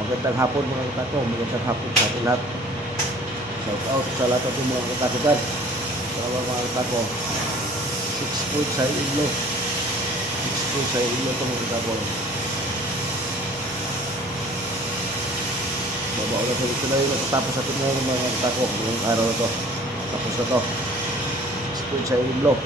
Magandang hapon mga katako, magandang hapon sa ating lahat. Shout out sa lahat ng mga katakutan. Sa mga katako, 6 foot sa ilo. 6 foot sa ilo ito mga katako. Babao na ito na yung natapos natin ngayon mga katako. Ngayong araw na ito. Tapos na ito. 6 foot sa ilo.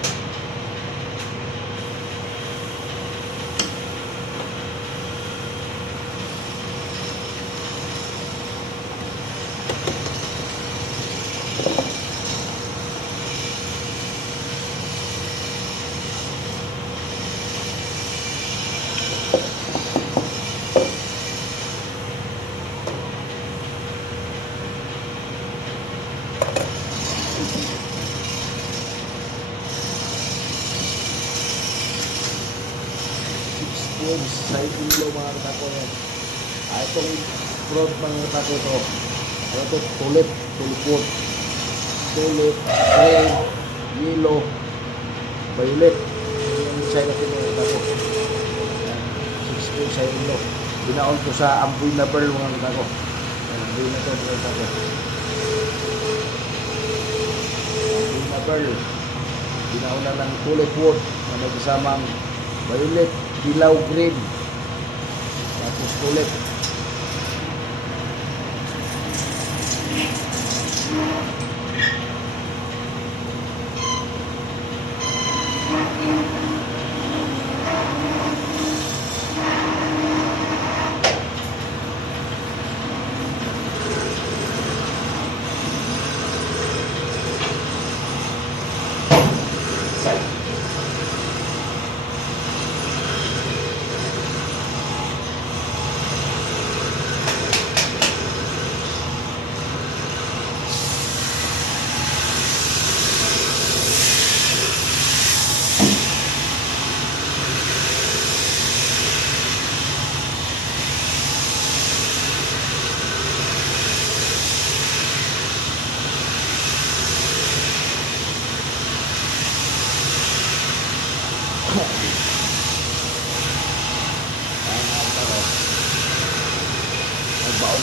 Sa ilo mga katako yan. Itong front mga katako ito. Ano ito? Tulip wood. Tulip, green, yellow, violet. Yung design natin mga katako. 6 foot sa ilo. Binaon ko sa amboy na pearl mga katako. Amboy na ito mga katako. Amboy na pearl. Binaon na ng tulip wood na may kasamang violet, dilaw green, tapos tulip.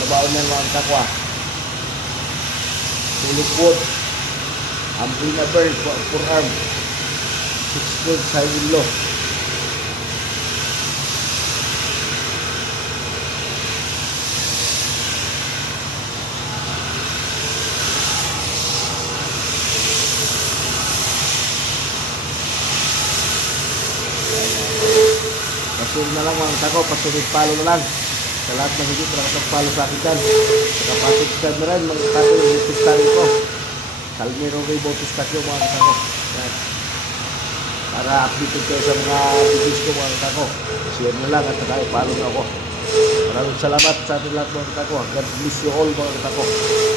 Nagbaon na mga takwa. Tulip wood. Amboy na pearl, forearm. 6 foot sa ilo. Pasunod na lang mga tako, pasunod palo na lang. Sa lahat ng hindi nakapag-follow sa akin dyan. Nakapag-subscribe na rin mga tako yung YouTube channel ko. Salmiro Rainbow Pistachio mga tako. Para updated kayo sa mga videos ko mga tako. Share na lang at follow na ako. Maraming salamat sa ating lahat mga tako. God bless you all mga tako.